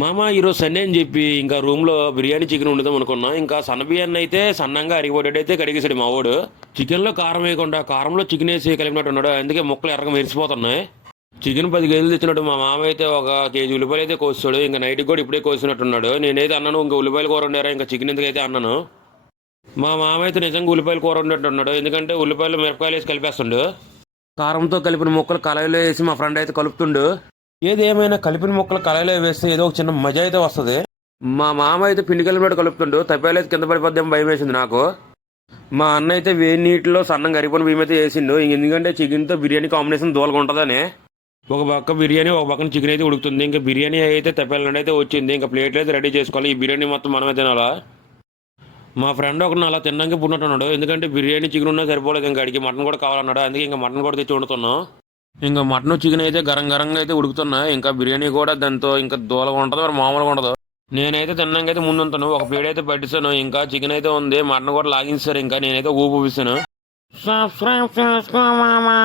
మామ ఈరోజు సండే అని చెప్పి ఇంకా రూమ్లో బిర్యానీ చికెన్ వండుదాం అనుకున్నా. ఇంకా సన్న బియ్యాన్ని అయితే సన్నంగా అరిగిపోయేటైతే కడిగేసాడు మా వాడు. చికెన్లో కారం వేయకుండా కారంలో చికెన్ వేసి కలిపినట్టు ఉన్నాడు. అందుకే ముక్కలు ఎర్రగా మెరిసిపోతున్నాయి. చికెన్ 10 కేజీలు తెచ్చినట్టు మా మామ అయితే 1 కేజీ ఉల్లిపాయలు అయితే కోస్తాడు. ఇంకా నైట్కి కూడా ఇప్పుడే కోసినట్టున్నాడు. నేనైతే అన్నాను ఇంకా ఉల్లిపాయలు కూర వండారా ఇంకా చికెన్ ఎందుకైతే అన్నాను. మా మామ అయితే నిజంగా ఉల్లిపాయలు కూర వండినట్టున్నాడు. ఎందుకంటే ఉల్లిపాయలు మిరపకాయలు వేసి కలిపేస్తుండు. కారంతో కలిపిన ముక్కలు కళాయిలో వేసి మా ఫ్రెండ్ అయితే కలుపుతుండు. ఏదేమైనా కలిపిన ముక్కలు కళాయిలో వేస్తే ఏదో ఒక చిన్న మజా అయితే వస్తుంది. మా మామ అయితే పిండి కలిపినట్టు కలుపుతుండు. తప్పేలు అయితే కింద పడిపోద్దాం భయం వేసింది నాకు. మా అన్న అయితే వేడి నీటిలో సన్నంగా అరిపోయిన బియ్యం అయితే వేసిండు. ఎందుకంటే చికెన్తో బిర్యానీ కాంబినేషన్ దూలగా ఉంటుందని. ఒక పక్క బిర్యానీ ఒక పక్కన చికెన్ అయితే ఉడుకుతుంది. ఇంకా బిర్యానీ అయితే తప్పేళ్ళ అయితే వచ్చింది. ఇంకా ప్లేట్లు అయితే రెడీ చేసుకోవాలి. ఈ బిర్యానీ మొత్తం మనమే తినాలా. మా ఫ్రెండ్ ఒకరిని అలా తినడానికి పుట్టినట్టున్నాడు. ఎందుకంటే బిర్యానీ చికెన్ ఉన్నా సరిపోలేదు. ఇంకా అడిగి మటన్ కూడా కావాలన్నాడు. అందుకే ఇంకా మటన్ కూడా తెచ్చి వండుతున్నాం. ఇంకా మటన్ చికెన్ అయితే గరం గరంగా అయితే ఉడుకుతున్నాయి. ఇంకా బిర్యానీ కూడా దాంతో ఇంకా దూలగా ఉంటుంది, మరి మామూలుగా ఉండదు. నేనైతే తిన్నాక అయితే ముందుంటాను. ఒక ప్లేట్ అయితే పట్టిస్తాను. ఇంకా చికెన్ అయితే ఉంది, మటన్ కూడా లాగించారు. ఇంకా నేనైతే ఊపిస్తాను. సబ్స్క్రైబ్ చేసుకో మామా.